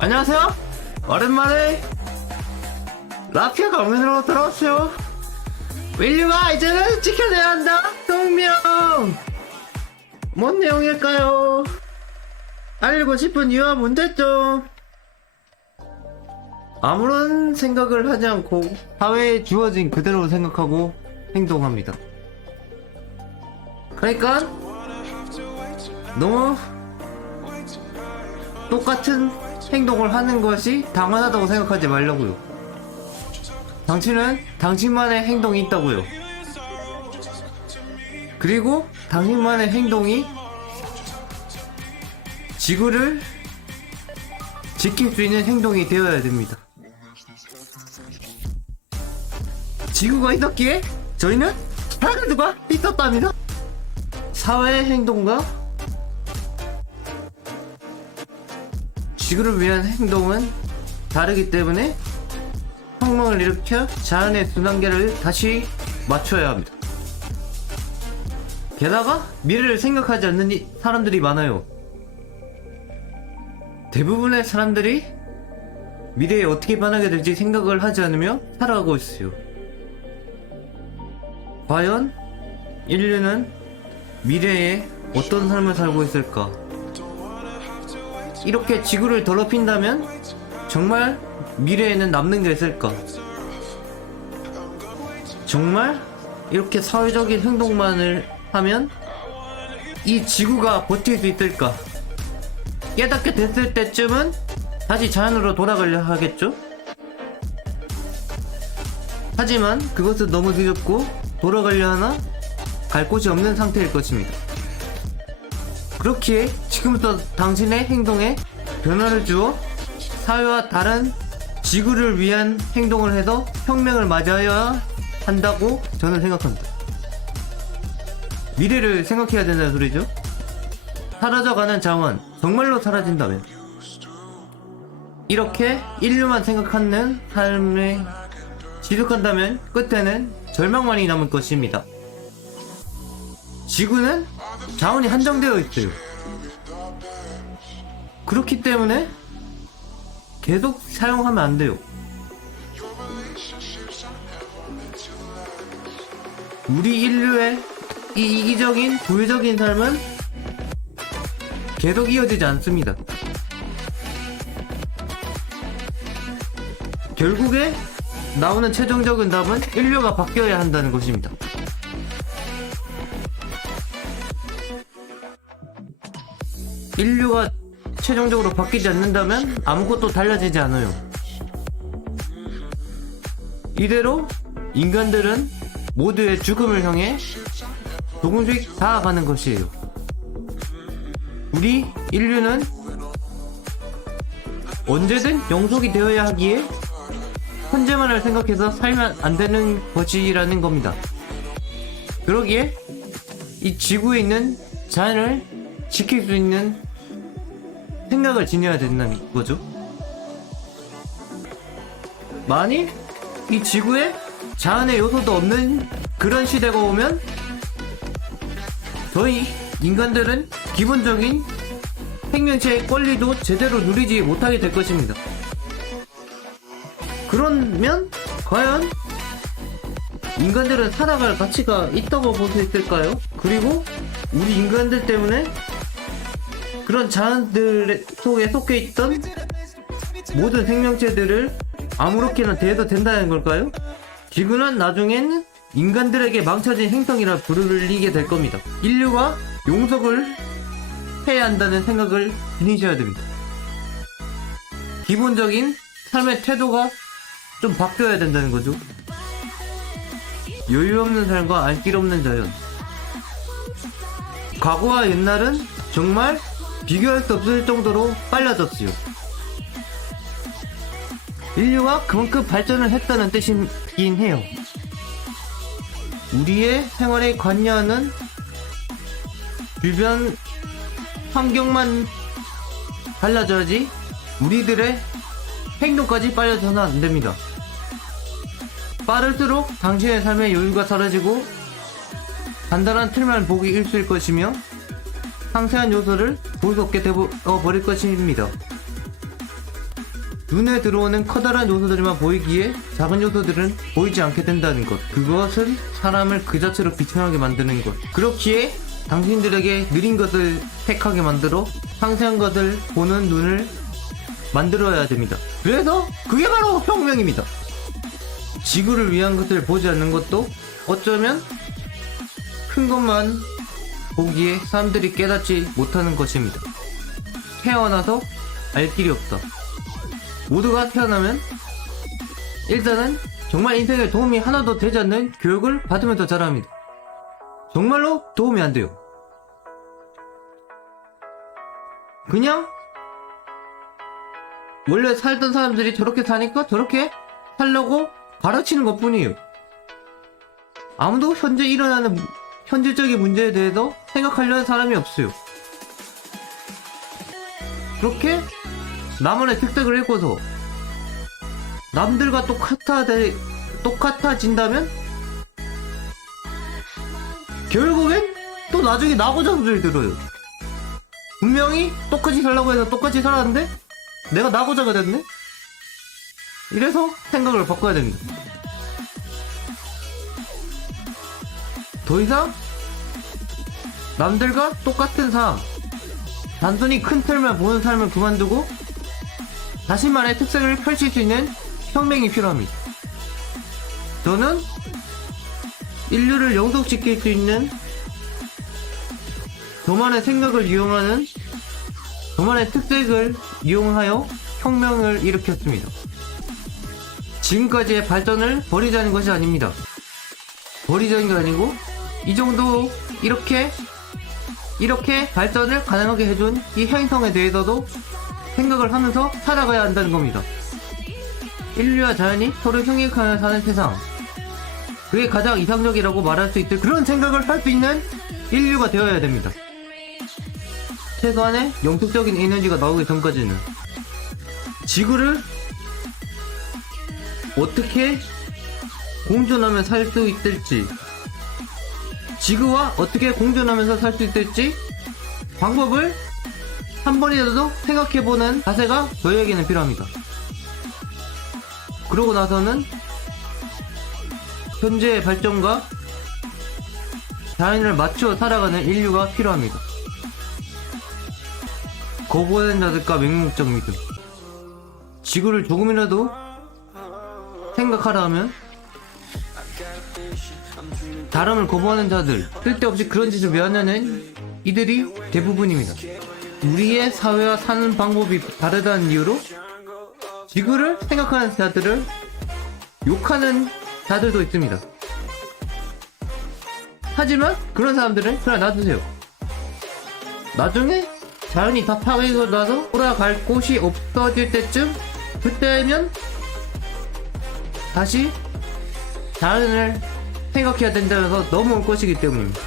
안녕하세요. 오랜만에 라피아 강민으로 돌아왔어요. 인류가 이제는 지켜내야 한다. 동명. 뭔 내용일까요? 알고 싶은 이유와 문제점. 아무런 생각을 하지 않고 사회에 주어진 그대로 생각하고 행동합니다. 그러니까 너무 똑같은 행동을 하는 것이 당연하다고 생각하지 말라고요. 당신은 당신만의 행동이 있다고요. 그리고 당신만의 행동이 지구를 지킬 수 있는 행동이 되어야 됩니다. 지구가 있었기에 저희는 다른 누가 있었답니다. 사회의 행동과 지구를 위한 행동은 다르기 때문에 혁명을 일으켜 자연의 순환계를 다시 맞춰야 합니다. 게다가 미래를 생각하지 않는 사람들이 많아요. 대부분의 사람들이 미래에 어떻게 변하게 될지 생각을 하지 않으며 살아가고 있어요. 과연 인류는 미래에 어떤 삶을 살고 있을까? 이렇게 지구를 더럽힌다면 정말 미래에는 남는 게 있을까? 정말 이렇게 사회적인 행동만을 하면 이 지구가 버틸 수 있을까? 깨닫게 됐을 때쯤은 다시 자연으로 돌아가려 하겠죠? 하지만 그것은 너무 늦었고 돌아가려 하나 갈 곳이 없는 상태일 것입니다. 그렇기에 지금부터 당신의 행동에 변화를 주어 사회와 다른 지구를 위한 행동을 해서 혁명을 맞이하여야 한다고 저는 생각합니다. 미래를 생각해야 된다는 소리죠. 사라져가는 자원, 정말로 사라진다면 이렇게 인류만 생각하는 삶을 지속한다면 끝에는 절망만이 남을 것입니다. 지구는 자원이 한정되어 있어요. 그렇기 때문에 계속 사용하면 안 돼요. 우리 인류의 이 이기적인 부유적인 삶은 계속 이어지지 않습니다. 결국에 나오는 최종적인 답은 인류가 바뀌어야 한다는 것입니다. 인류가 최종적으로 바뀌지 않는다면 아무것도 달라지지 않아요. 이대로 인간들은 모두의 죽음을 향해 조금씩 다가가는 것이에요. 우리 인류는 언제든 영속이 되어야 하기에 현재만을 생각해서 살면 안 되는 것이라는 겁니다. 그러기에 이 지구에 있는 자연을 지킬 수 있는 생각을 지녀야 된다는 거죠. 만일 이 지구에 자연의 요소도 없는 그런 시대가 오면 저희 인간들은 기본적인 생명체의 권리도 제대로 누리지 못하게 될 것입니다. 그러면 과연 인간들은 살아갈 가치가 있다고 볼 수 있을까요? 그리고 우리 인간들 때문에 그런 자연들 속에 속해 있던 모든 생명체들을 아무렇게나 대해도 된다는 걸까요? 지구는 나중엔 인간들에게 망쳐진 행성이라 부르게 될 겁니다. 인류가 용석을 해야 한다는 생각을 지니셔야 됩니다. 기본적인 삶의 태도가 좀 바뀌어야 된다는 거죠. 여유 없는 삶과 안길 없는 자연. 과거와 옛날은 정말 비교할 수 없을 정도로 빨라졌어요. 인류가 그만큼 발전을 했다는 뜻이긴 해요. 우리의 생활에 관여하는 주변 환경만 달라져야지 우리들의 행동까지 빨라져서는 안 됩니다. 빠를수록 당신의 삶의 여유가 사라지고 간단한 틀만 보기 일수일 것이며 상세한 요소를 볼 수 없게 되어버릴 것입니다. 눈에 들어오는 커다란 요소들만 보이기에 작은 요소들은 보이지 않게 된다는 것. 그것은 사람을 그 자체로 비천하게 만드는 것. 그렇기에 당신들에게 느린 것을 택하게 만들어 상세한 것을 보는 눈을 만들어야 됩니다. 그래서 그게 바로 혁명입니다. 지구를 위한 것을 보지 않는 것도 어쩌면 큰 것만 보기에 사람들이 깨닫지 못하는 것입니다. 태어나서 알 길이 없다. 모두가 태어나면 일단은 정말 인생에 도움이 하나도 되지 않는 교육을 받으면서 자랍니다. 정말로 도움이 안 돼요. 그냥 원래 살던 사람들이 저렇게 사니까 저렇게 살려고 가르치는 것 뿐이에요. 아무도 현재 일어나는 현실적인 문제에 대해서 생각하려는 사람이 없어요. 그렇게 나만의 특색을 읽고서 남들과 똑같아진다면 결국엔 또 나중에 나고자 소리를 들어요. 분명히 똑같이 살라고 해서 똑같이 살았는데 내가 나고자가 됐네? 이래서 생각을 바꿔야 됩니다. 더 이상 남들과 똑같은 삶, 단순히 큰 틀만 보는 삶을 그만두고 자신만의 특색을 펼칠 수 있는 혁명이 필요합니다. 저는 인류를 영속시킬 수 있는 저만의 생각을 이용하는 저만의 특색을 이용하여 혁명을 일으켰습니다. 지금까지의 발전을 버리자는 것이 아닙니다. 버리자는 게 아니고 이 정도 이렇게 발전을 가능하게 해준 이 행성에 대해서도 생각을 하면서 살아가야 한다는 겁니다. 인류와 자연이 서로 협력하며 사는 세상, 그게 가장 이상적이라고 말할 수 있을 그런 생각을 할 수 있는 인류가 되어야 됩니다. 최소한의 영속적인 에너지가 나오기 전까지는 지구를 어떻게 공존하며 살 수 있을지, 지구와 어떻게 공존하면서 살 수 있을지 방법을 한 번이라도 생각해보는 자세가 저희에게는 필요합니다. 그러고 나서는 현재의 발전과 자연을 맞추어 살아가는 인류가 필요합니다. 거부하는 자들과 맹목적 믿음. 지구를 조금이라도 생각하라 하면 다름을 거부하는 자들, 쓸데없이 그런 짓을 왜 하냐는 이들이 대부분입니다. 우리의 사회와 사는 방법이 다르다는 이유로 지구를 생각하는 자들을 욕하는 자들도 있습니다. 하지만 그런 사람들은 그냥 놔두세요. 나중에 자연이 다 파괴되고 나서 돌아갈 곳이 없어질 때쯤, 그때면 다시 자연을 생각해야 된다면서 넘어올 것이기 때문입니다.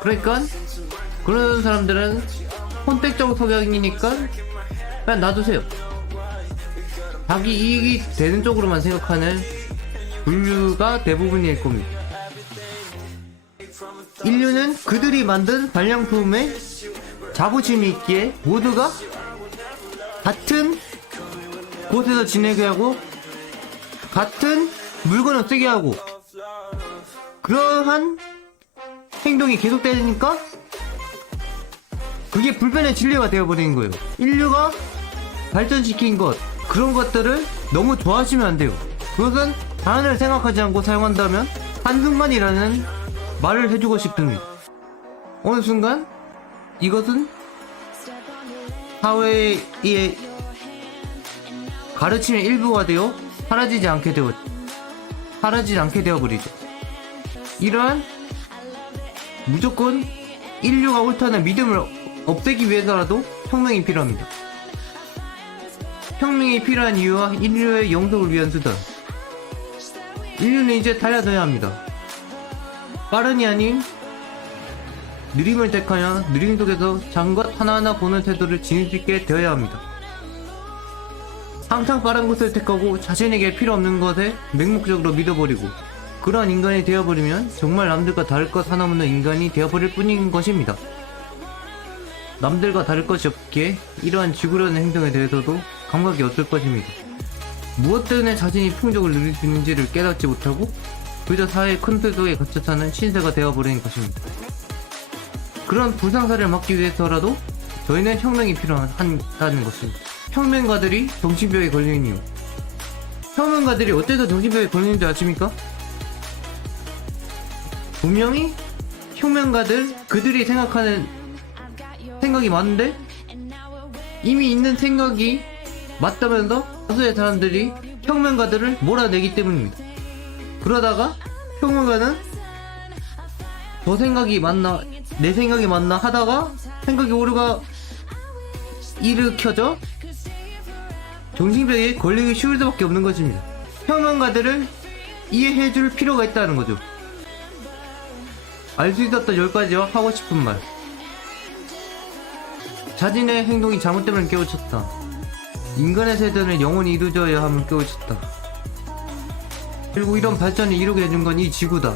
그러니까 그런 사람들은 선택적 성향이니까 그냥 놔두세요. 자기 이익이 되는 쪽으로만 생각하는 분류가 대부분일 겁니다. 인류는 그들이 만든 발명품에 자부심이 있기에 모두가 같은 곳에서 지내게 하고 같은 물건을 쓰게 하고 그러한 행동이 계속되니까 그게 불변의 진리가 되어버리는 거예요. 인류가 발전시킨 것, 그런 것들을 너무 좋아하시면 안 돼요. 그것은 자연을 생각하지 않고 사용한다면 한순간이라는 말을 해주고 싶습니다. 어느 순간 이것은 사회의 가르침의 일부가 되어 사라지지 않게 되어버리죠. 이러한 무조건 인류가 옳다는 믿음을 없애기 위해서라도 혁명이 필요합니다. 혁명이 필요한 이유와 인류의 영속을 위한 수단. 인류는 이제 달라져야 합니다. 빠른이 아닌 느림을 택하여 느림 속에서 작은 것 하나하나 보는 태도를 지닐 수 있게 되어야 합니다. 항상 빠른 것을 택하고 자신에게 필요 없는 것에 맹목적으로 믿어버리고 그러한 인간이 되어버리면 정말 남들과 다를 것 하나 없는 인간이 되어버릴 뿐인 것입니다. 남들과 다를 것이 없기에 이러한 지구라는 행동에 대해서도 감각이 없을 것입니다. 무엇 때문에 자신이 풍족을 누릴 수 있는지를 깨닫지 못하고 그저 사회의 컨트롤 속에 갇혀 사는 신세가 되어버리는 것입니다. 그런 불상사를 막기 위해서라도 저희는 혁명이 필요하다는 것입니다. 혁명가들이 정신병에 걸린 이유. 혁명가들이 어째서 정신병에 걸리는지 아십니까? 분명히 혁명가들 그들이 생각하는 생각이 맞는데 이미 있는 생각이 맞다면서 다수의 사람들이 혁명가들을 몰아내기 때문입니다. 그러다가 혁명가는 저 생각이 맞나 내 생각이 맞나 하다가 생각이 오류가 일으켜져 정신병에 걸리기 쉬울 수밖에 없는 것입니다. 혁명가들을 이해해줄 필요가 있다는 거죠. 알 수 있었던 10가지와 하고 싶은 말. 자신의 행동이 잘못됨을 깨우쳤다. 인간의 세대는 영원히 이루어져야 함을 깨우쳤다. 그리고 이런 발전을 이루게 해준 건 이 지구다.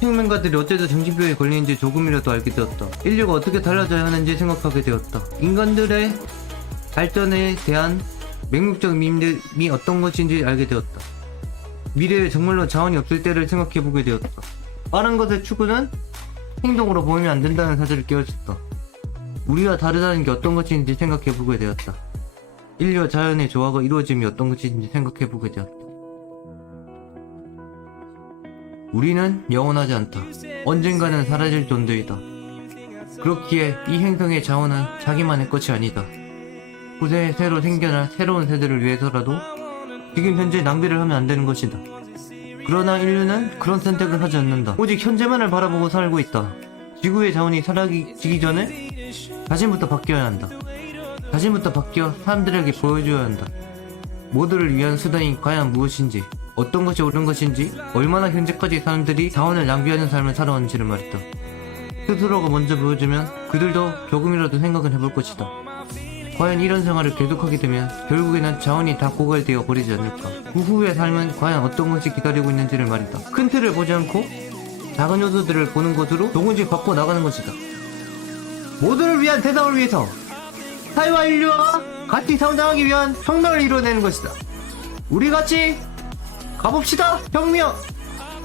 혁명가들이 어째서 정신병에 걸리는지 조금이라도 알게 되었다. 인류가 어떻게 달라져야 하는지 생각하게 되었다. 인간들의 발전에 대한 맹목적 믿음이 어떤 것인지 알게 되었다. 미래에 정말로 자원이 없을 때를 생각해보게 되었다. 빠른 것의 추구는 행동으로 보이면 안 된다는 사실을 깨우쳤다. 우리와 다르다는 게 어떤 것인지 생각해보게 되었다. 인류와 자연의 조화가 이루어짐이 어떤 것인지 생각해보게 되었다. 우리는 영원하지 않다. 언젠가는 사라질 존재이다. 그렇기에 이 행성의 자원은 자기만의 것이 아니다. 후세에 새로 생겨날 새로운 세대를 위해서라도 지금 현재 낭비를 하면 안 되는 것이다. 그러나 인류는 그런 선택을 하지 않는다. 오직 현재만을 바라보고 살고 있다. 지구의 자원이 사라지기 전에 자신부터 바뀌어야 한다. 자신부터 바뀌어 사람들에게 보여줘야 한다. 모두를 위한 수단이 과연 무엇인지, 어떤 것이 옳은 것인지, 얼마나 현재까지 사람들이 자원을 낭비하는 삶을 살아왔는지를 말이다. 스스로가 먼저 보여주면 그들도 조금이라도 생각은 해볼 것이다. 과연 이런 생활을 계속하게 되면 결국에는 자원이 다 고갈되어 버리지 않을까. 그 후의 삶은 과연 어떤 것이 기다리고 있는지를 말이다. 큰 틀을 보지 않고 작은 요소들을 보는 것으로 조금씩 바꿔 나가는 것이다. 모두를 위한 대상을 위해서 사회와 인류와 같이 성장하기 위한 혁명을 이루어내는 것이다. 우리 같이 가봅시다. 혁명!